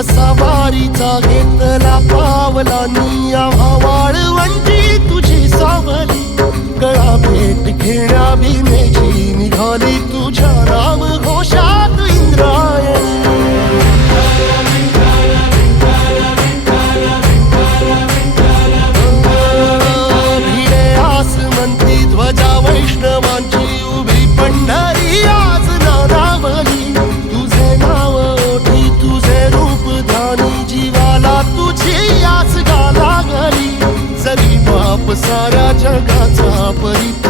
वसावारीचा घेतला पावला निया वाळवंटी तुझी सावली. गळा भेट घेण्या भीमेची निघाली तुझ्या जगाचा